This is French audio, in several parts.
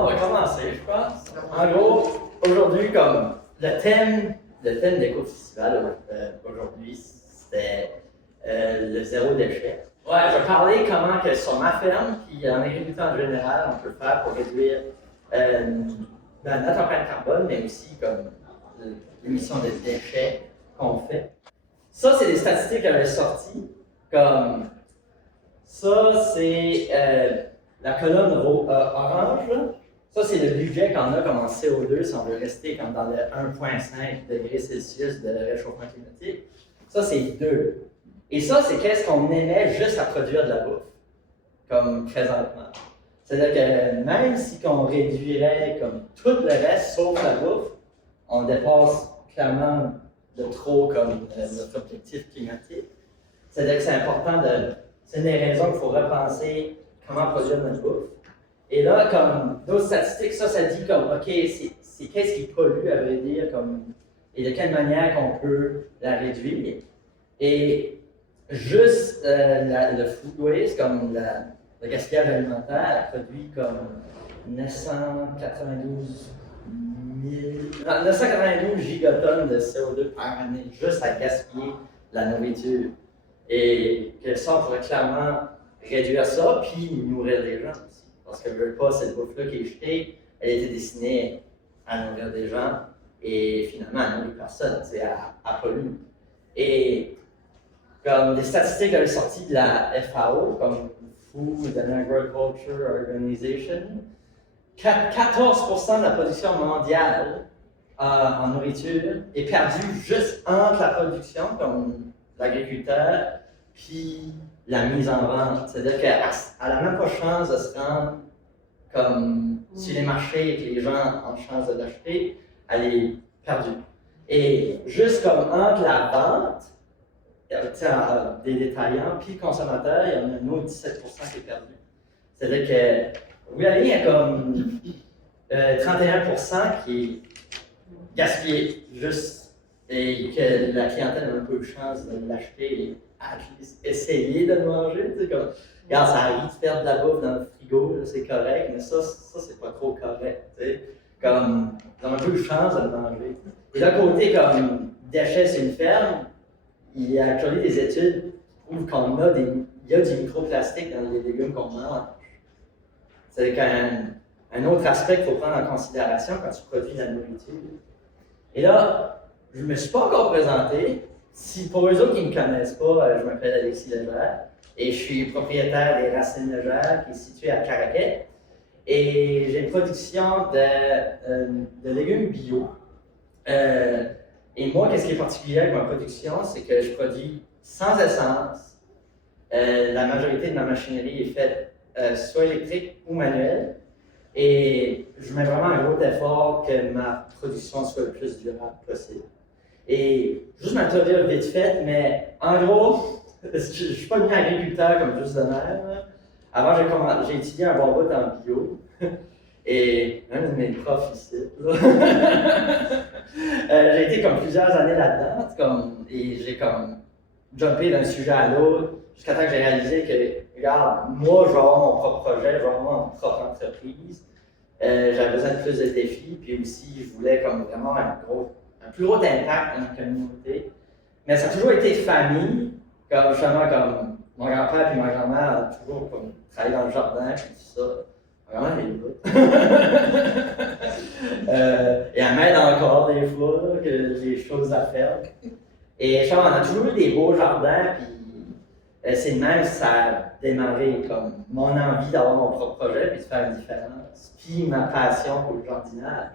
on va commencer, je pense. En gros, aujourd'hui, comme le thème d'Éco-Festival aujourd'hui, c'était le zéro déchet. Ouais, je vais parler comment que sur ma ferme, puis en agriculture en général, on peut faire pour réduire notre empreinte carbone, mais aussi comme l'émission de déchets qu'on fait. Ça, c'est des statistiques que j'avais sorties. Comme ça, c'est la colonne orange. Là. Ça, c'est le budget qu'on a comme en CO2 si on veut rester comme dans le 1,5 degrés Celsius de réchauffement climatique. Ça, c'est 2. Et ça, c'est qu'est-ce qu'on émet juste à produire de la bouffe, comme présentement. C'est-à-dire que même si on réduirait comme tout le reste sauf la bouffe, on dépasse clairement de trop comme notre objectif climatique. C'est-à-dire que c'est important de... C'est une des raisons qu'il faut repenser comment produire notre bouffe. Et là, comme d'autres statistiques, ça dit comme, OK, c'est qu'est-ce qui pollue, à vrai dire, comme, et de quelle manière qu'on peut la réduire. Et juste le food waste, comme le gaspillage alimentaire, produit comme 992 gigatonnes de CO2 par année, juste à gaspiller la nourriture. Et que ça, on pourrait clairement réduire ça, puis nourrir les gens aussi. Parce que je veux pas, cette bouffe-là qui est jetée, elle était destinée à nourrir des gens, et finalement, à nourrir personne, à polluer. Et comme des statistiques avaient sorti de la FAO, comme Food and Agriculture Organization, 14% de la production mondiale en nourriture est perdue juste entre la production, comme l'agriculteur, puis la mise en vente. C'est-à-dire qu'elle n'a même pas chance de se rendre comme sur les marchés et que les gens ont chance de l'acheter, elle est perdue. Et juste comme entre la vente, des détaillants, puis le consommateur, il y en a un autre 17% qui est perdu. C'est-à-dire que, oui, il y a comme 31% qui est gaspillé, juste, et que la clientèle n'a même pas eu chance de l'acheter et essayer de le manger. Tu sais, comme, regarde, ça arrive de perdre de la bouffe dans le frigo, c'est correct, mais ça c'est pas trop correct. Tu sais. Comme, ils n'ont même pas eu chance de le manger. Et d'un côté, comme déchets sur une ferme, il y a actuellement des études qui prouvent qu'il y a du microplastique dans les légumes qu'on mange. C'est un autre aspect qu'il faut prendre en considération quand tu produis de la nourriture. Et là, je ne me suis pas encore présenté. Si pour eux autres qui ne me connaissent pas, je m'appelle Alexis Legère et je suis propriétaire des Racines Legère qui est situé à Caraquet. Et j'ai une production de légumes bio. Et moi, qu'est-ce qui est particulier avec ma production, c'est que je produis sans essence. La majorité de ma machinerie est faite soit électrique ou manuelle. Et je mets vraiment un gros effort que ma production soit le plus durable possible. Et juste m'introduire vite fait, mais en gros, je ne suis pas devenu agriculteur comme juste de même. Avant, j'ai étudié un bon bout en bio. Et un de mes profs ici, j'ai été comme plusieurs années là-dedans, et j'ai comme jumpé d'un sujet à l'autre, jusqu'à temps que j'ai réalisé que, regarde, moi, je vais avoir mon propre projet, je vais avoir mon propre entreprise. J'avais besoin de plus de défis, puis aussi, je voulais comme vraiment un plus gros impact dans la communauté. Mais ça a toujours été famille, comme justement, comme mon grand-père et ma grand-mère ont toujours comme, travaillé dans le jardin, puis tout ça. Vraiment, les bouts. Et elle m'aide encore des fois, là, que j'ai des choses à faire. Et on a toujours eu des beaux jardins, puis c'est de même que ça a démarré comme mon envie d'avoir mon propre projet, puis de faire une différence, puis ma passion pour le jardinage.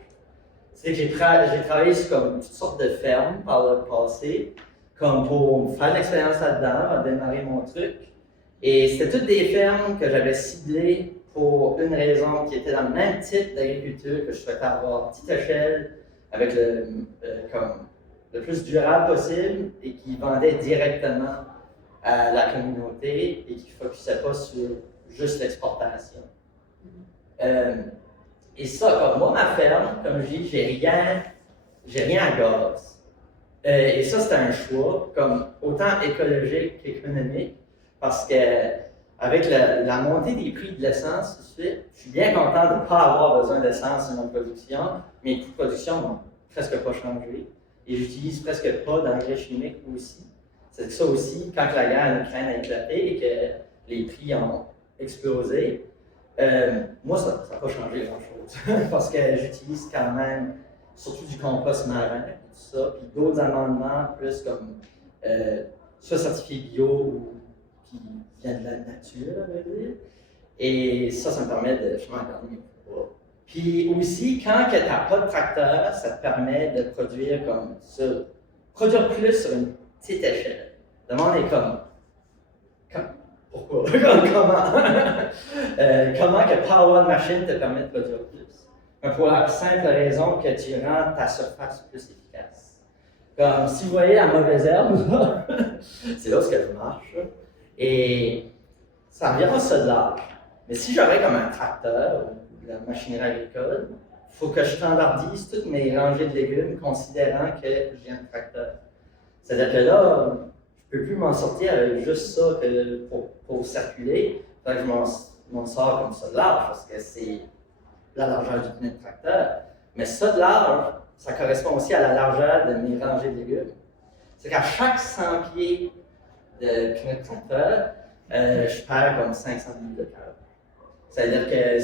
C'est que j'ai travaillé sur comme, toutes sortes de fermes par le passé, comme pour me faire de l'expérience là-dedans, démarrer mon truc. Et c'était toutes des fermes que j'avais ciblées pour une raison qui était dans le même type d'agriculture que je souhaitais avoir, petite échelle, avec le plus durable possible et qui vendait directement à la communauté et qui ne focusait pas sur juste l'exportation. Et ça, comme moi, ma ferme, comme je dis, j'ai rien à gaz. Et ça, c'était un choix, comme autant écologique qu'économique, parce que avec la montée des prix de l'essence tout de suite, je suis bien content de ne pas avoir besoin d'essence dans ma production. Mes coûts de production n'ont presque pas changé. Et j'utilise presque pas d'engrais chimiques aussi. C'est ça aussi, quand la guerre en Ukraine a éclaté et que les prix ont explosé, moi, ça n'a pas changé grand-chose. Parce que j'utilise quand même surtout du compost marin et tout ça, puis d'autres amendements plus comme soit certifié bio ou qui vient de la nature, on va dire. Et ça me permet de justement garder mes poids. Puis aussi, quand tu n'as pas de tracteur, ça te permet de produire comme ça, produire plus sur une petite échelle. Le monde est comme pourquoi? Comment? Comment que pas avoir de machine te permet de produire plus? Mais pour la simple raison que tu rends ta surface plus efficace. Comme si vous voyez la mauvaise herbe, c'est là où je marche. Et ça revient ça de l'âge. Mais si j'aurais comme un tracteur ou de la machinerie agricole, il faut que je standardise toutes mes rangées de légumes considérant que j'ai un tracteur. C'est-à-dire que là, je ne peux plus m'en sortir avec juste ça pour circuler. Fait que je m'en sors comme ça de large parce que c'est la largeur du pneu de tracteur. Mais ça de large, ça correspond aussi à la largeur de mes rangées de légumes. C'est qu'à chaque 100 pieds de pneu de tracteur, je perds comme 500 livres de cœur. C'est-à-dire que,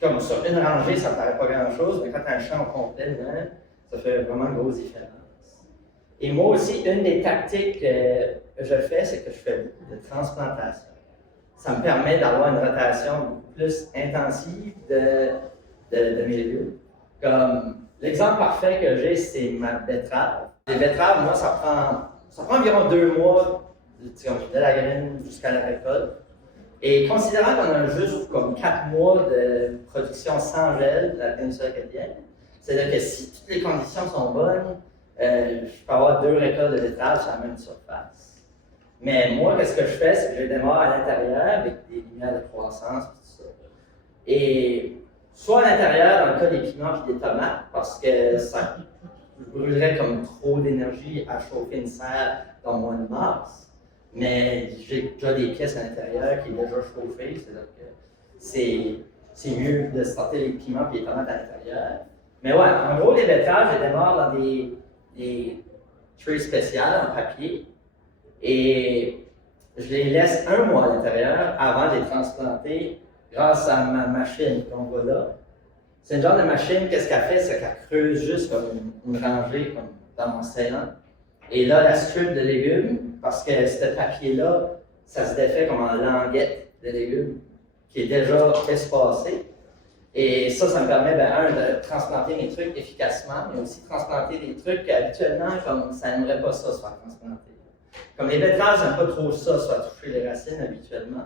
comme sur une rangée, ça ne paraît pas grand-chose, mais quand tu as un champ complet, ça fait vraiment une grosse différence. Et moi aussi, une des tactiques que je fais, c'est que je fais beaucoup de transplantation. Ça me permet d'avoir une rotation beaucoup plus intensive de mes légumes. Comme l'exemple parfait que j'ai, c'est ma betterave. Les betteraves, moi, ça prend environ 2 mois de la graine jusqu'à la récolte. Et considérant qu'on a juste comme 4 mois de production sans gel de la péninsule acadienne, c'est-à-dire que si toutes les conditions sont bonnes, je peux avoir 2 récoltes de betteraves sur la même surface. Mais moi, qu'est-ce que je fais? C'est que je démarre à l'intérieur avec des lumières de croissance et tout ça. Et soit à l'intérieur, dans le cas des piments et des tomates, parce que ça brûlerait comme trop d'énergie à chauffer une serre dans moins de masse. Mais j'ai déjà des pièces à l'intérieur qui est déjà chauffée, c'est-à-dire que c'est mieux de starter les piments et les tomates à l'intérieur. Mais ouais, en gros, les betteraves, je les démarre dans des trays spéciales en papier et je les laisse 1 mois à l'intérieur avant de les transplanter grâce à ma machine qu'on voit là. C'est une genre de machine, qu'est-ce qu'elle fait? C'est qu'elle creuse juste comme une rangée comme dans mon séant. Et là, la sculpte de légumes, parce que ce papier-là, ça se défait comme en languette de légumes qui est déjà espacée. Et ça me permet, de transplanter mes trucs efficacement, mais aussi transplanter des trucs qu'habituellement, comme ça n'aimerait pas ça se faire transplanter. Comme les betteraves, j'aime pas trop ça, se faire toucher les racines habituellement.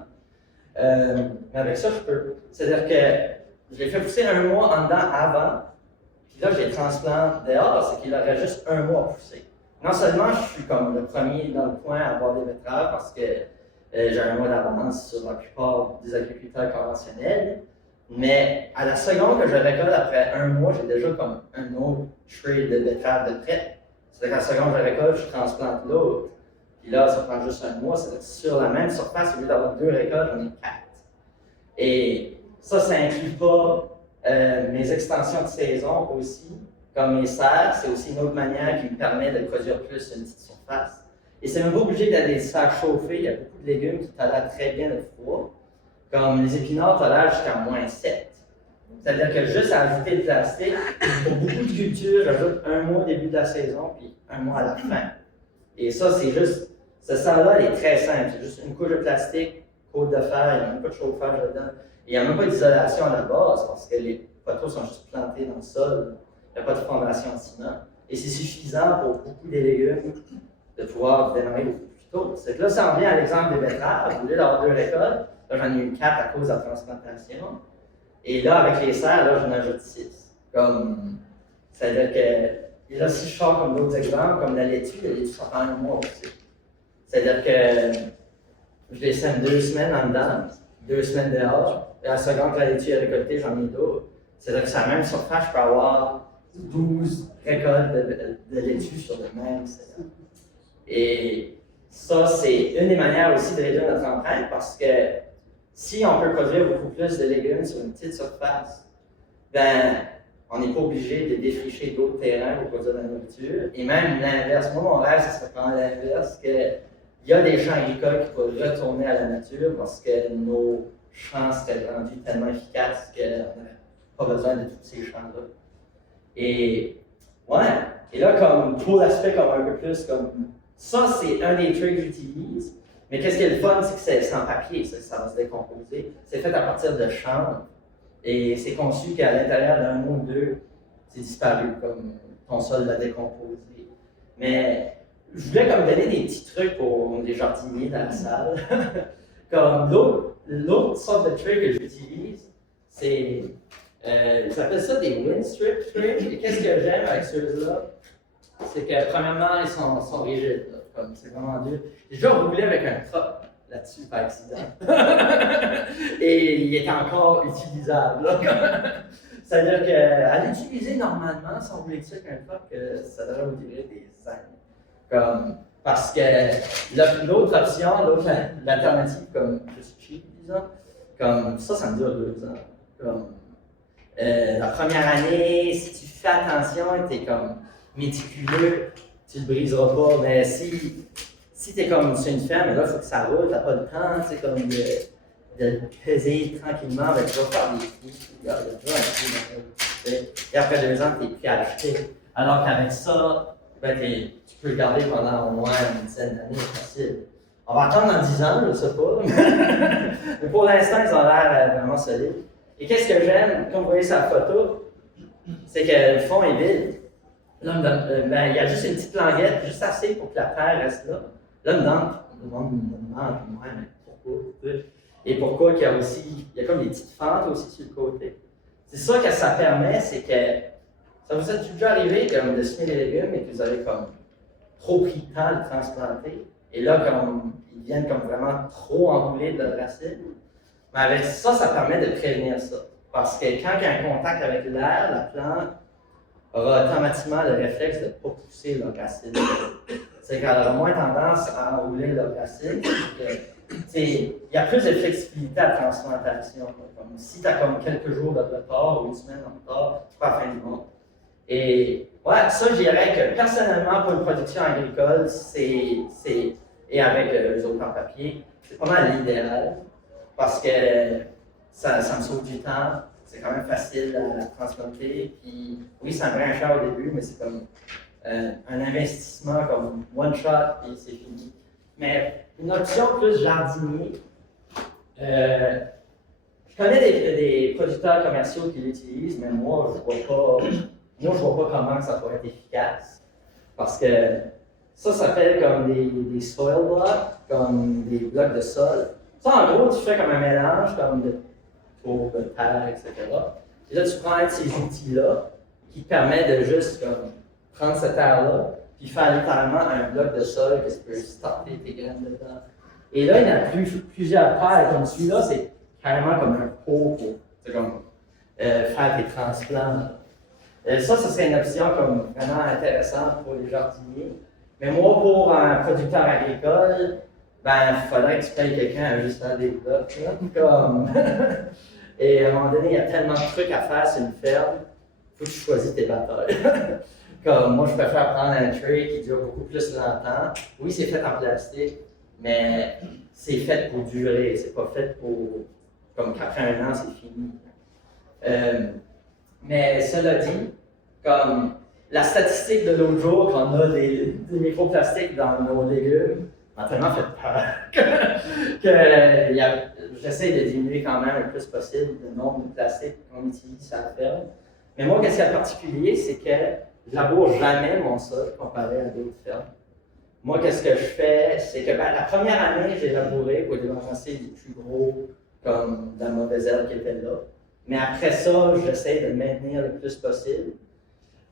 Mais avec ça, je peux. C'est-à-dire que je les fais pousser 1 mois en dedans avant, puis là, je les transplante dehors, c'est qu'il aurait juste 1 mois à pousser. Non seulement je suis comme le premier dans le coin à avoir des betteraves parce que j'ai 1 mois d'avance sur la plupart des agriculteurs conventionnels, mais à la seconde que je récolte après 1 mois, j'ai déjà comme un autre tray de betteraves de prêt. C'est-à-dire qu'à la seconde que je récolte, je transplante l'autre. Puis là, ça prend juste 1 mois. C'est-à-dire que sur la même surface, au lieu d'avoir 2 récoltes, j'en ai 4. Et ça n'inclut pas mes extensions de saison aussi. Comme mes serres, c'est aussi une autre manière qui me permet de produire plus sur une petite surface. Et c'est même pas obligé d'aller les faire chauffer. Il y a beaucoup de légumes qui tolèrent très bien le froid. Comme les épinards tolèrent jusqu'à -7. C'est-à-dire que juste à ajouter le plastique, pour beaucoup de cultures, j'ajoute 1 mois au début de la saison puis 1 mois à la fin. Et ça, c'est juste, ce serre-là, elle est très simple. C'est juste une couche de plastique, côte de fer, il n'y a même pas de chauffage dedans. Et il n'y a même pas d'isolation à la base parce que les poteaux sont juste plantés dans le sol. Il n'y a pas de fondation de ciment. Et c'est suffisant pour beaucoup des légumes de pouvoir démarrer beaucoup plus tôt. C'est que là, ça revient à l'exemple des betteraves. Au lieu d'avoir 2 récoltes, là, j'en ai eu 4 à cause de la transplantation. Et là, avec les serres, là, j'en ajoute 6. C'est-à-dire que, et là, si je sors comme d'autres exemples, comme la laitue, ça prend 1 mois aussi. C'est-à-dire que je les sème 2 semaines en dedans, 2 semaines dehors, et à la seconde que la laitue est récoltée, j'en ai d'autres. C'est-à-dire que sur la même surface, je peux avoir 12 récoltes de laitue sur le même séant. Et ça, c'est une des manières aussi de réduire notre empreinte parce que si on peut produire beaucoup plus de légumes sur une petite surface, ben, on n'est pas obligé de défricher d'autres terrains pour produire de la nourriture. Et même l'inverse. Moi, mon rêve, ce serait quand l'inverse, qu'il y a des champs agricoles qui pourraient retourner à la nature parce que nos champs seraient rendus tellement efficaces qu'on n'aurait pas besoin de tous ces champs-là. Et ouais, et là, comme pour l'aspect comme un peu plus comme ça, c'est un des trucs que j'utilise. Mais qu'est-ce qui est le fun, c'est que c'est sans papier, ça va se décomposer. C'est fait à partir de chanvre. Et c'est conçu qu'à l'intérieur d'un mois ou deux, c'est disparu, comme ton sol l'a décomposé. Mais je voulais comme donner des petits trucs pour les jardiniers dans la salle. Comme l'autre sorte de truc que j'utilise, c'est, j'appelle ça des wind strip trucs. Et qu'est-ce que j'aime avec ceux-là? C'est que premièrement, ils sont rigides, là, comme c'est vraiment dur. J'ai déjà roulé avec un truck là-dessus par accident. Et il est encore utilisable. C'est-à-dire qu'à l'utiliser normalement, si on voulait ça avec un truck, ça devrait vous durer des années. Parce que l'autre option, l'alternative comme juste cheap, disons, comme ça me dure 2 ans. La première année, si tu fais attention et tu es comme méticuleux, tu le briseras pas. Mais si tu es comme sur une ferme, là, il faut que ça roule, tu n'as pas le temps, tu sais, comme de peser tranquillement, ben, tu vas faire des trous, il y a toujours un trou. Et après 2 ans, tu n'es plus à l'acheter. Alors qu'avec ça, ben, tu peux le garder pendant au moins une dizaine d'années, facile. On va attendre dans 10 ans, je ne sais pas. Mais pour l'instant, ils ont l'air vraiment solides. Et qu'est-ce que j'aime, comme vous voyez sur la photo, c'est que le fond est vide. Là, il y a juste une petite languette, juste assez pour que la terre reste là. Là, le monde me demande, mais pourquoi? Et pourquoi il y a comme des petites fentes aussi sur le côté. C'est ça que ça permet, c'est que ça vous est déjà arrivé comme de semer des légumes et que vous avez comme trop pris le temps de transplanter. Et là, comme ils viennent comme vraiment trop enroulés de leurs racines. Mais avec ça, ça permet de prévenir ça. Parce que quand il y a un contact avec l'air, la plante aura automatiquement le réflexe de ne pas pousser leurs racines. C'est qu'elle aura moins tendance à enrouler leurs racines. Il y a plus de flexibilité à la transplantation. Comme si tu as comme quelques jours de retard ou une semaine de retard, c'est pas la fin du monde. Et ouais, ça, je dirais que personnellement, pour une production agricole, et avec les autres en papier, c'est pas mal l'idéal. Parce que ça me sauve du temps, c'est quand même facile à transplanter. Puis oui, ça me prend un cher au début, mais c'est comme un investissement comme one shot et c'est fini. Mais une option plus jardinier, je connais des producteurs commerciaux qui l'utilisent, mais moi, je vois pas comment ça pourrait être efficace. Parce que ça s'appelle comme des soil blocks, comme des blocs de sol. Ça, en gros, tu fais comme un mélange comme de tours de terre, etc. Et là, tu prends ces outils-là qui te permettent de juste comme, prendre cette terre-là, puis faire littéralement un bloc de sol que tu peux stopper tes graines dedans. Et là, il y en a plusieurs terres, comme celui-là, c'est carrément comme un pot pour comme, faire des transplants. Ça serait une option comme vraiment intéressante pour les jardiniers. Mais moi, pour un producteur agricole, ben, il faudrait que tu payes quelqu'un à juste faire des blocs. Comme... Et à un moment donné, il y a tellement de trucs à faire sur une ferme, il faut que tu choisisses tes batailles. Comme moi, je préfère prendre un tray qui dure beaucoup plus longtemps. Oui, c'est fait en plastique, mais c'est fait pour durer. C'est pas fait pour. Comme qu'après 1 an, c'est fini. Mais cela dit, comme la statistique de l'autre jour qu'on a des microplastiques dans nos légumes, m'a tellement fait peur que j'essaie de diminuer quand même le plus possible le nombre de plastiques qu'on utilise à la ferme. Mais moi, qu'est-ce qu'il y a de particulier, c'est que je laboure jamais mon sol comparé à d'autres fermes. Moi, qu'est-ce que je fais, c'est que la première année, j'ai labouré pour débarrasser les plus gros, comme de la mauvaise herbe qui était là. Mais après ça, j'essaie de le maintenir le plus possible.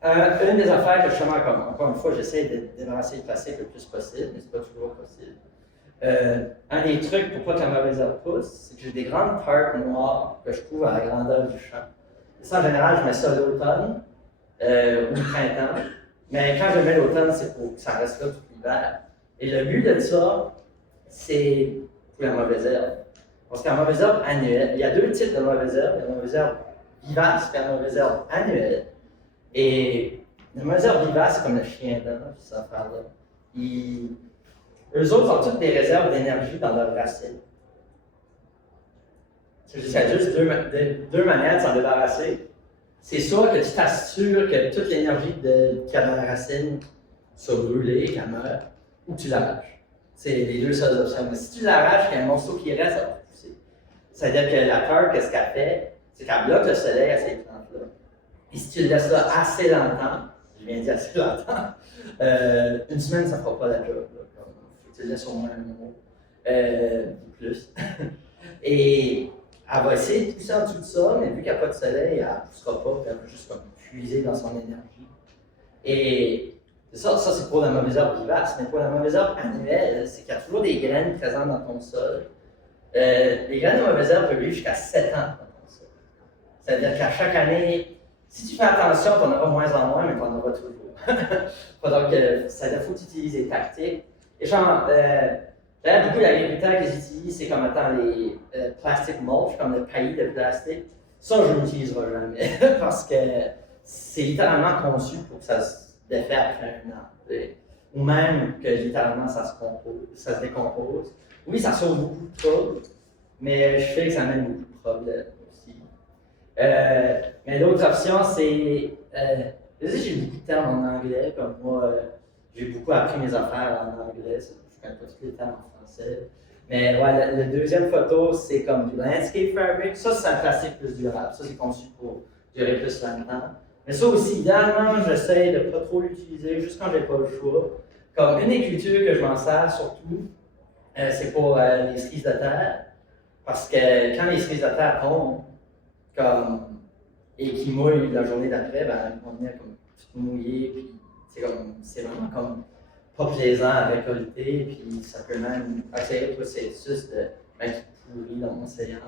Une des affaires que je fais encore une fois, j'essaie de débarrasser le plastique le plus possible, mais c'est pas toujours possible. Un des trucs pour pas que la mauvaise herbe pousse, c'est que j'ai des grandes tartes noires que je trouve à la grandeur du champ. Et ça, en général, je mets ça l'automne ou le printemps. Mais quand je mets l'automne, c'est pour que ça reste là tout l'hiver. Et le but de ça, c'est pour la mauvaise herbe. Parce qu'en mauvaise herbe annuelle, il y a deux types de mauvaise herbe. Il y a la mauvaise herbe vivace et la mauvaise herbe annuelle. Et la mauvaise herbe vivace, c'est comme le chien blanc, cette affaire-là. Eux autres ont toutes des réserves d'énergie dans leurs racines. Il y a juste deux manières de s'en débarrasser. C'est soit que tu t'assures que toute l'énergie qu'il y a dans la racine soit brûlée, qu'elle meurt, ou tu l'arraches. C'est les deux seules options. Mais si tu l'arraches, il y a un morceau qui reste, ça va pousser. C'est-à-dire que la terre, qu'est-ce qu'elle fait? C'est qu'elle bloque le soleil à ces plantes-là. Et si tu le laisses là assez longtemps, je viens de dire assez longtemps, une semaine, ça ne fera pas la job. Faut que tu le laisses au moins un mois, plus. Et elle va essayer de pousser en dessous de ça, mais vu qu'il n'y a pas de soleil, elle ne poussera pas, puis elle va juste comme puiser dans son énergie. Et ça c'est pour la mauvaise herbe vivace, mais pour la mauvaise herbe annuelle, c'est qu'il y a toujours des graines présentes dans ton sol. Les graines de mauvaise herbe peuvent vivre jusqu'à 7 ans dans ton sol. C'est-à-dire qu'à chaque année, si tu fais attention, tu en auras moins en moins, mais tu en auras toujours. Donc, c'est-à-dire qu'il faut que tu utilises des tactiques. Et genre, d'ailleurs, beaucoup d'agriculteurs qu'ils utilisent, c'est comme étant les plastic mulch, comme le paillis de plastique. Ça, je ne l'utiliserai jamais, parce que c'est littéralement conçu pour que ça se défait après un an. Ou même que littéralement ça se décompose. Oui, ça sauve beaucoup de troubles, mais je sais que ça amène beaucoup de problèmes aussi. Mais l'autre option, c'est. J'ai beaucoup de termes en anglais, comme moi, j'ai beaucoup appris mes affaires en anglais, je connais pas tous les termes en français. Mais ouais, la deuxième photo, c'est comme du landscape fabric. Ça, c'est un plastique plus durable. Ça, c'est conçu pour durer plus longtemps. Mais ça aussi, idéalement, j'essaie de ne pas trop l'utiliser, juste quand j'ai pas le choix. Comme une des cultures que je m'en sers surtout, c'est pour les cerises de terre. Parce que quand les cerises de terre tombent, et qui mouillent la journée d'après, ben, elles vont venir comme tout mouillées, puis c'est vraiment comme pas plaisant à récolter, puis ça peut même accélérer le processus de mettre pourri dans mon céréal.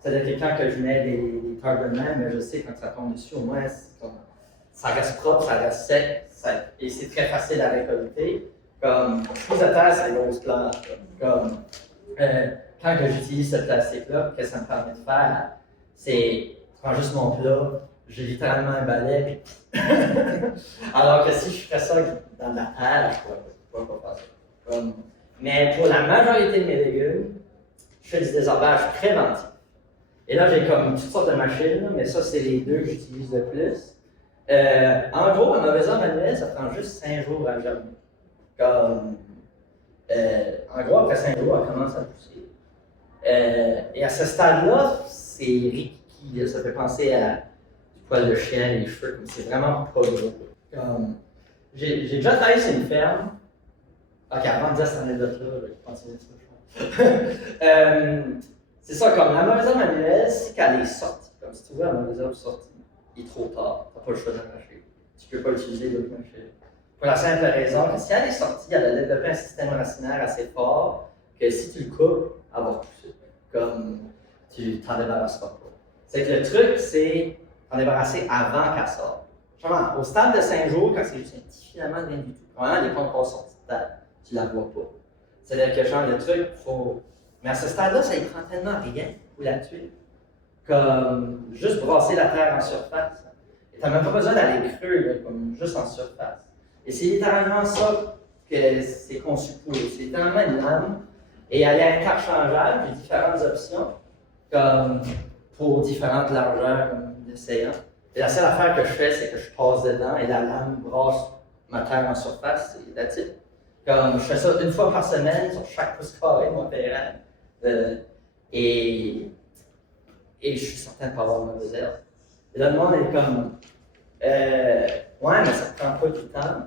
C'est-à-dire que quand que je mets des tables de même, je sais quand ça tombe dessus, au moins ça reste propre, ça reste sec, et c'est très facile à récolter. Comme chose de terre, c'est une grosse planche. Comme quand que j'utilise ce plastique-là, ce que ça me permet de faire, c'est je prends juste mon plat, j'ai littéralement un balai, puis alors que si je ferais ça dans la terre, je ne pourrais pas faire ça. Mais pour la majorité de mes légumes, je fais du désherbage préventif. Et là, j'ai comme toutes sortes de machines, mais ça, c'est les deux que j'utilise le plus. En gros, un mauvaise herbe annuelle, ça prend juste 5 jours à germer. En gros, après 5 jours, elle commence à pousser. Et à ce stade-là, c'est riqui. Ça fait penser à du poil de chien, les cheveux, comme c'est vraiment pas gros. J'ai déjà travaillé sur une ferme. Ok, avant de dire cette anecdote-là, je vais continuer ça. C'est ça, comme la mauvaise herbe annuelle, c'est qu'elle est sortie. Comme si tu vois la mauvaise herbe sortie, il est trop tard, tu n'as pas le choix d'arracher. Tu ne peux pas utiliser d'autres machines. Pour la simple raison que si elle est sortie, elle a développé un système racinaire assez fort que si tu le coupes, elle va pousser. Comme tu t'en débarrasseras pas. C'est que le truc, c'est t'en débarrasser avant qu'elle sorte. Genre, au stade de 5 jours, quand c'est juste un petit filament de rien du tout, vraiment, elle n'est pas encore sortie de terre, tu la vois pas. C'est-à-dire que genre, le truc, faut. Mais à ce stade-là, ça ne prend tellement rien pour la tuer. Comme juste brasser la terre en surface. Et tu n'as même pas besoin d'aller creux, là, comme juste en surface. Et c'est littéralement ça que c'est conçu pour. C'est littéralement une lame. Et elle est interchangeable, j'ai différentes options, comme pour différentes largeurs, comme d'essayant. Et la seule affaire que je fais, c'est que je passe dedans et la lame brasse ma terre en surface, et that's it. Comme je fais ça une fois par semaine sur chaque pouce carré de mon terrain. Et je suis certain de pas avoir de mauvaise herbe. Et là, le monde est comme, ouais, mais ça ne prend pas du temps.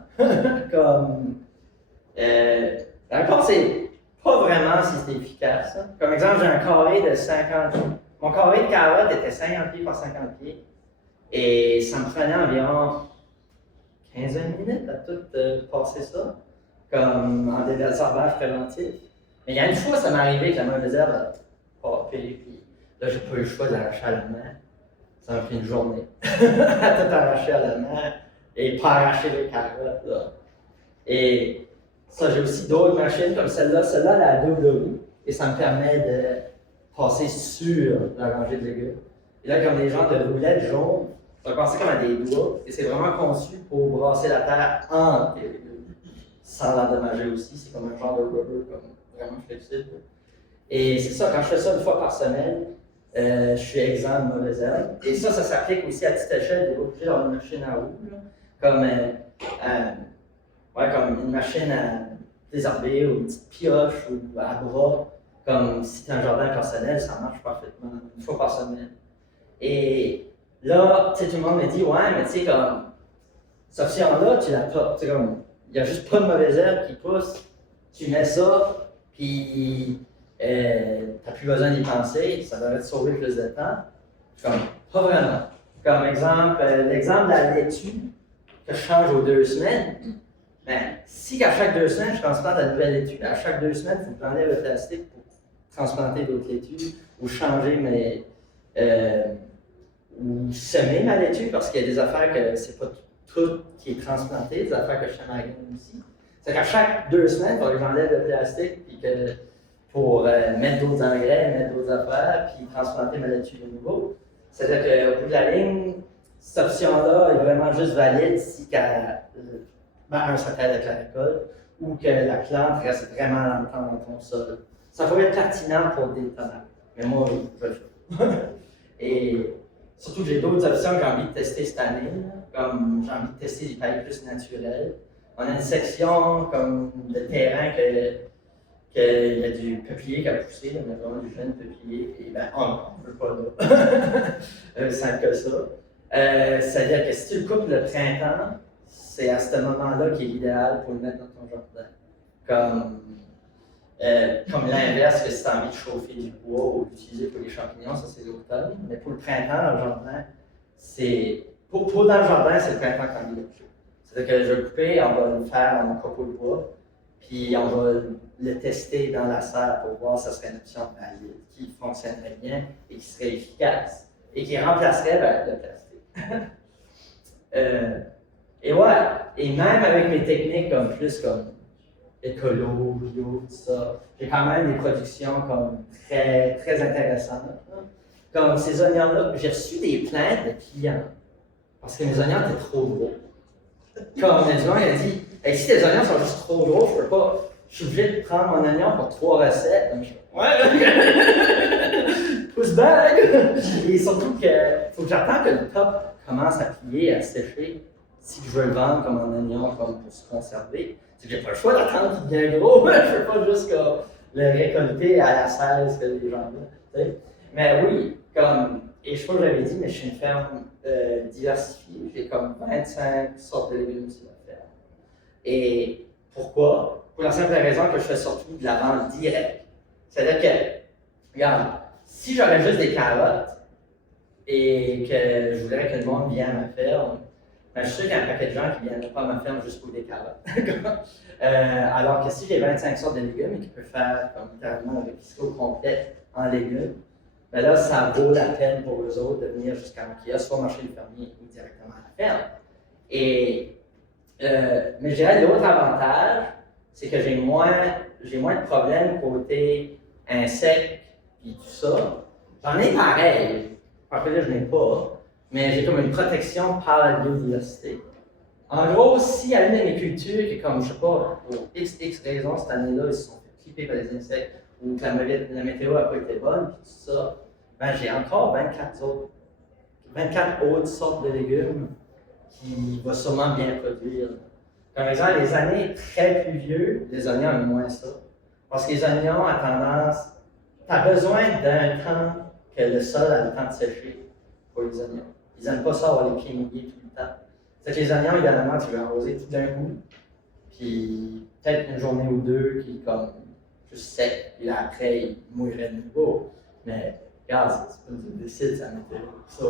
Comme, la réponse, c'est pas vraiment si c'est efficace. Hein. Comme exemple, j'ai un carré de 50 pieds. Mon carré de carottes était 50 pieds par 50 pieds. Et ça me prenait environ 15 minutes à tout passer ça, comme en désherbage préventif. Mais il y a une fois, ça m'est arrivé que la mauvaise herbe a popé, puis là, j'ai pas eu le choix de l'arracher à la main. Ça m'a pris une journée à tout arracher à la main et pas arracher les carottes. Là. Et Ça, j'ai aussi d'autres machines comme celle-là. Celle-là, elle a la double roue et ça me permet de passer sur la rangée de légumes. Et là, comme des genres de roulettes jaunes, ça va passer comme à des doigts et c'est vraiment conçu pour brasser la terre entre les légumes sans l'endommager aussi. C'est comme un genre de rubber, comme vraiment flexible. Et c'est ça, quand je fais ça une fois par semaine, je suis exempt de mauvaises herbes. Et ça s'applique aussi à petite échelle, des obligés dans une machine à roue, comme, comme une machine à désherber ou une petite pioche ou à bras. Comme si tu as un jardin personnel, ça marche parfaitement, une fois par semaine. Et là, tout le monde me dit, ouais, mais tu sais, comme, cette option-là, tu l'as pas. Tu sais, comme, il n'y a juste pas de mauvaises herbes qui poussent. Tu mets ça, puis tu n'as plus besoin d'y penser, ça devrait te sauver plus de temps. Comme, pas vraiment. Comme exemple, l'exemple de la laitue que je change aux 2 semaines. Ben, si à chaque 2 semaines, je transplante la nouvelle laitue, à chaque 2 semaines, il faut que j'enlève le plastique pour transplanter d'autres laitues ou changer mes. Ou semer ma laitue parce qu'il y a des affaires que c'est pas tout qui est transplanté, des affaires que je sème à la graine aussi. C'est qu'à chaque 2 semaines, il faut que j'enlève le plastique puis que, pour mettre d'autres engrais, mettre d'autres affaires, puis transplanter ma laitue de nouveau. C'est-à-dire qu'au bout de la ligne, cette option-là est vraiment juste valide si un certain avec la récolte ou que la plante reste vraiment longtemps dans ton sol. Ça pourrait être pertinent pour des tomates, mais moi, je le fais. Et surtout que j'ai d'autres options que j'ai envie de tester cette année, comme j'ai envie de tester des pailles plus naturelles. On a une section comme de terrain qu'il y a du peuplier qui a poussé, on a vraiment du jeune peuplier, et ben on ne veut pas là, simple que ça. C'est-à-dire que si tu le coupes le printemps, c'est à ce moment-là qu'il est idéal pour le mettre dans ton jardin. Comme l'inverse, que si tu as envie de chauffer du bois ou d'utiliser pour les champignons, ça c'est l'automne. Mais pour le printemps, dans le jardin, c'est. Pour dans le jardin, c'est le printemps quand il est chaud. C'est-à-dire que je vais le couper, on va le faire en copeaux de bois, puis on va le tester dans la serre pour voir si ça serait une option valide, qui fonctionnerait bien et qui serait efficace et qui remplacerait le plastique. Et ouais, et même avec mes techniques comme écolo, bio, tout ça, j'ai quand même des productions comme très, très intéressantes. Comme ces oignons-là, j'ai reçu des plaintes de clients parce que mes oignons étaient trop gros. Comme il a dit, hey, si tes oignons sont juste trop gros, je peux pas. Je suis obligé de prendre mon oignon pour 3 recettes. Donc, pouce bag! Et surtout que faut que j'attende que le top commence à plier, à sécher, si je veux le vendre comme un oignon, comme pour se conserver. C'est que j'ai pas le choix d'attendre qu'il devienne gros. Je peux pas juste le récolter à la 16 que les gens veulent. Mais oui, et je sais pas que j'avais dit, mais je suis une ferme diversifiée. J'ai comme 25 sortes de légumes sur la ferme. Et pourquoi? Pour la simple raison que je fais surtout de la vente directe. C'est-à-dire que, regarde, si j'aurais juste des carottes et que je voudrais que le monde vienne à ma ferme, ben, je suis sûr qu'il y a un paquet de gens qui ne viendraient pas à ma ferme juste pour des carottes. Alors que si j'ai 25 sortes de légumes et qu'ils peuvent faire comme littéralement un épicerie complète en légumes, ben là, ça vaut la peine pour eux autres de venir jusqu'à mon kiosque, soit au marché du fermier ou directement à la ferme. Mais je dirais l'autre avantage, c'est que j'ai moins de problèmes côté insectes et tout ça. J'en ai pareil, parce que là, je n'ai pas, mais j'ai comme une protection par la biodiversité. En gros, s'il y a une de mes cultures qui est comme, je sais pas, pour x raisons, cette année-là, ils se sont fait clipper par les insectes, ou que la météo n'a pas été bonne, puis tout ça, ben j'ai encore 24 autres sortes de légumes qui vont sûrement bien produire. Par exemple, les années très pluvieuses, les oignons aiment moins ça. Parce que les oignons ont tendance, tu as besoin d'un temps que le sol a le temps de sécher pour les oignons. Ils n'aiment pas ça avoir les pieds mouillés tout le temps. C'est que les oignons, évidemment, tu veux arroser tout d'un coup, puis peut-être une journée ou deux qui est comme juste sec, et là après, il mouillerait de nouveau. Mais regarde, c'est pas du décide, ça mettait ça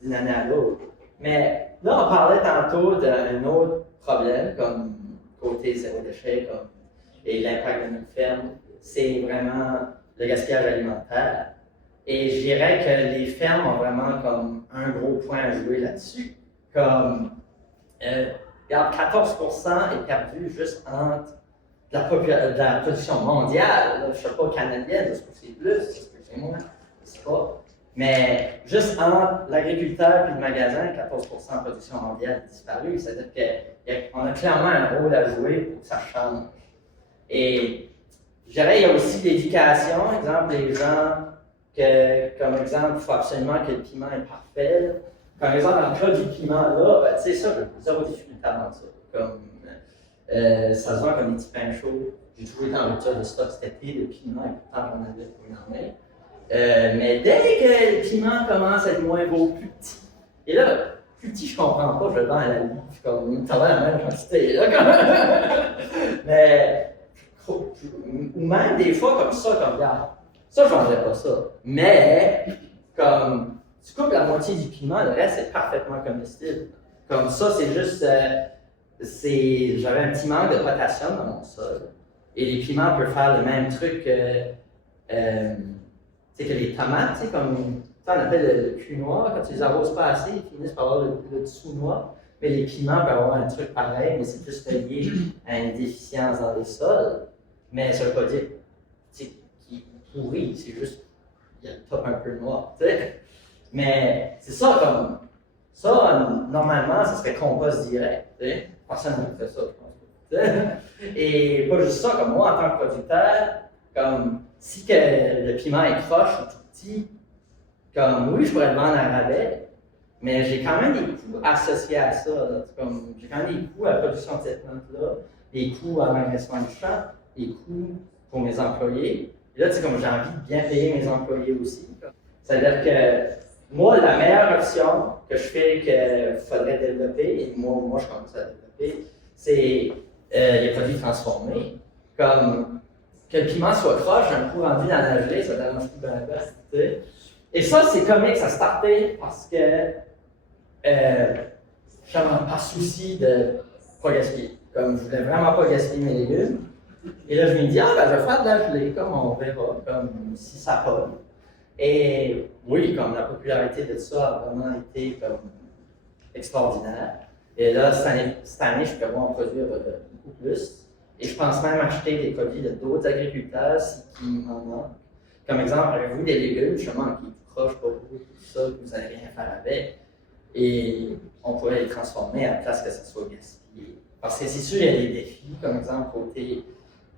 d'une année à l'autre. Mais là, on parlait tantôt d'un autre problème, comme côté zéro déchet, et l'impact de notre ferme, c'est vraiment le gaspillage alimentaire. Et je dirais que les fermes ont vraiment comme un gros point à jouer là-dessus. Comme, regarde, 14% est perdu juste entre de la production mondiale, là, je ne sais pas canadienne, est-ce que c'est plus, est-ce que c'est moins, je ne sais pas. Mais juste entre l'agriculteur et le magasin, 14% de production mondiale a disparu. C'est-à-dire qu'on a clairement un rôle à jouer pour que ça change. Et je dirais, il y a aussi l'éducation. Exemple, les gens, comme exemple, il faut absolument que le piment est parfait. Comme exemple, dans le cas du piment, là, ben, tu sais, ça, j'ai zéro difficulté dans ça. Comme, ça se vend comme des petits pains chauds. J'ai toujours été en rupture de stock cet été, le piment, et pourtant j'en avais pour une armée. Mais dès que le piment commence à être moins beau, plus petit, et là, plus petit, je comprends pas, je le vends à la livre, comme ça va la même quantité, là, comme. Mais, ou même des fois comme ça, comme, regarde, ça, je vendrais pas ça. Mais, comme, tu coupes la moitié du piment, le reste est parfaitement comestible. Comme ça, c'est juste, j'avais un petit manque de potassium dans mon sol. Et les piments peuvent faire le même truc que les tomates, comme ça, on appelle le cul noir, quand tu les arroses pas assez, ils finissent par avoir le dessous noir. Mais les piments peuvent avoir un truc pareil, mais c'est plus lié à une déficience dans les sols. Mais ça ne veut pas dire qu'il est pourri, c'est juste qu'il y a le top un peu noir. T'sais. Mais c'est ça, comme ça, normalement, ça serait compost direct. T'sais. Personne ne fait ça, je pense pas. Et pas juste ça, comme moi, en tant que producteur, comme si que le piment est croche ou tout petit, comme oui, je pourrais le vendre à rabais, mais j'ai quand même des coûts associés à ça. J'ai quand même des coûts à la production de cette plante-là, des coûts à l'engraissement du champ, des coûts pour mes employés. Et là, tu sais, comme j'ai envie de bien payer mes employés aussi. C'est-à-dire que moi, la meilleure option que je fais qu'il faudrait développer, et moi je commence à développer, c'est les produits transformés. Comme que le piment soit croche, un coup rendu dans la gelée, ça dérange plus bien la place. Et ça, c'est comique, ça startait parce que par souci de pas gaspiller. Comme je voulais vraiment pas gaspiller mes légumes. Et là, je me dis, ah ben je vais faire de la gelée, comme on verra, comme si ça pogne. Et oui, comme la popularité de ça a vraiment été comme extraordinaire. Et là, cette année je peux en produire beaucoup plus. Et je pense même acheter des produits d'autres agriculteurs qui m'en manquent. Comme exemple, avez-vous des légumes justement qui crochent pas beaucoup, tout ça, que vous n'allez rien faire avec. Et on pourrait les transformer à la place que ça soit gaspillé. Parce que c'est sûr, il y a des défis, comme exemple, côté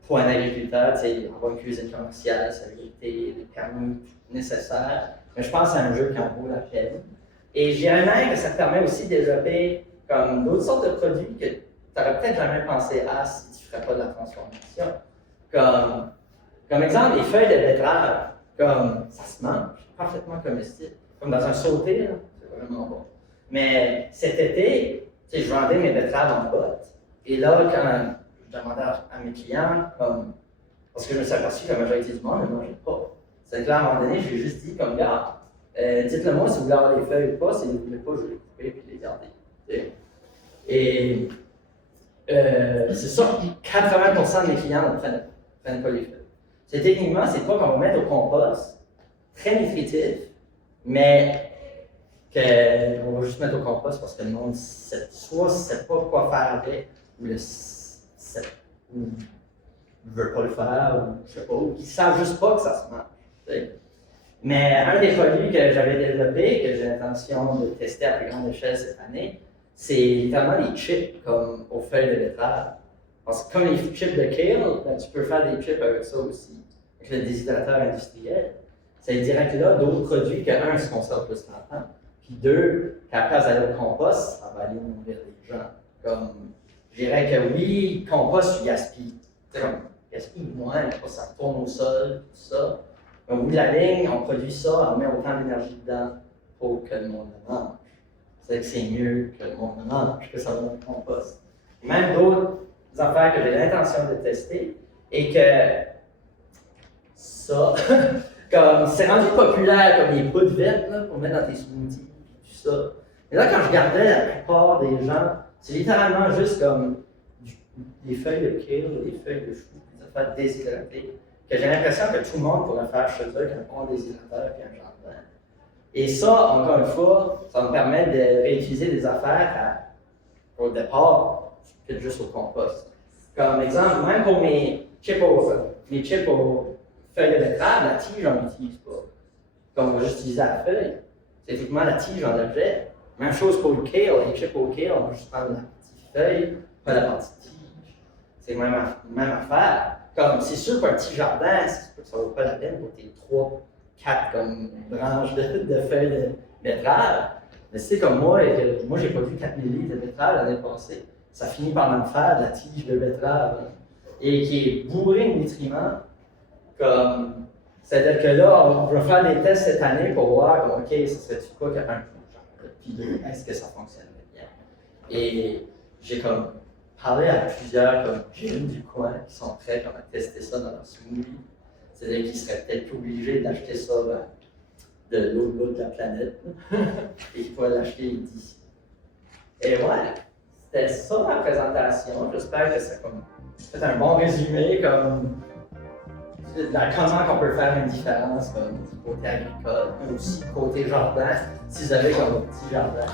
pour un agriculteur, avoir une cuisine commerciale, sécurité, les permis nécessaires. Mais je pense que c'est un jeu qui en vaut la peine. Et je dirais même que ça te permet aussi de développer comme d'autres sortes de produits que tu n'aurais peut-être jamais pensé à si tu ne ferais pas de la transformation. Comme exemple, les feuilles de betterave, comme ça se mange, parfaitement comestible. Comme dans un sauté, là, c'est vraiment bon. Mais cet été, je vendais mes betteraves en botte. Et là, quand je demandais à mes clients, parce que je me suis aperçu que la majorité du monde ne mangeait pas. C'est que là, à un moment donné, j'ai juste dit, comme gars, dites-le moi si vous voulez avoir les feuilles ou pas, si vous ne voulez pas, je vais les couper et les garder. Et c'est ça, 80% de mes clients ne prennent pas les feuilles. Techniquement, c'est pas qu'on va mettre au compost, très nutritif, mais qu'on va juste mettre au compost parce que le monde soit ne sait pas quoi faire avec, ou ne veut pas le faire, ou je sais pas, ou qui ne savent juste pas que ça se mange. T'sais. Mais un des produits que j'avais développé, que j'ai l'intention de tester à plus grande échelle cette année, c'est littéralement des chips comme aux feuilles de betterave. Parce que comme les chips de kale, ben, tu peux faire des chips avec ça aussi, avec le déshydrateur industriel. Ça veut dire que là, d'autres produits que un, se conservent plus longtemps, puis deux, qu'à la place d'aller au compost, ça va aller nourrir les gens. Comme, je dirais que oui, le compost, tu gaspilles. Tu sais, comme, gaspille moins, ça retourne au sol, tout ça. Mais au bout de la ligne, on produit ça, on met autant d'énergie dedans pour que le monde le mange. C'est que c'est mieux que le monde le mange, que ça va au compost. Et même d'autres affaires que j'ai l'intention de tester, et que ça, comme c'est rendu populaire comme les poudres vertes là, pour mettre dans tes smoothies, tout ça. Et là, quand je regardais la plupart des gens, c'est littéralement juste comme des feuilles de kale, des feuilles de chou, des affaires déshydratées, que j'ai l'impression que tout le monde pourrait faire chez eux avec un bon déshydrateur et un jardin. Et ça, encore une fois, ça me permet de réutiliser des affaires au départ, juste au compost. Comme exemple, même pour mes chips aux feuilles de betterave, la tige, on n'utilise pas. Comme on va juste utiliser la feuille. C'est effectivement la tige en objet. Même chose pour le kale, les chips au kale, on va juste prendre la petite feuille, pas la partie tige. C'est même affaire. Comme c'est sûr qu'un petit jardin, ça ne vaut pas la peine pour tes 3-4 comme branches de feuilles de betterave. Mais c'est comme moi j'ai produit 4000 litres de betterave l'année passée. Ça finit par en faire de la tige de betterave et qui est bourrée de nutriments. Comme, c'est-à-dire que là, on va faire des tests cette année pour voir, comme, OK, ça serait-tu quoi qu'un coup, puis est-ce que ça fonctionnerait bien? Et j'ai comme parlé à plusieurs comme jeunes du coin qui sont prêts comme, à tester ça dans leur smoothie. C'est-à-dire qu'ils seraient peut-être obligés d'acheter ça de l'autre bout de la planète et qu'ils pourraient l'acheter d'ici. Et ouais, c'était ça ma présentation. J'espère que ça a fait un bon résumé comme comment on peut faire une différence comme du côté agricole, mais aussi côté jardin, si vous avez comme un petit jardin.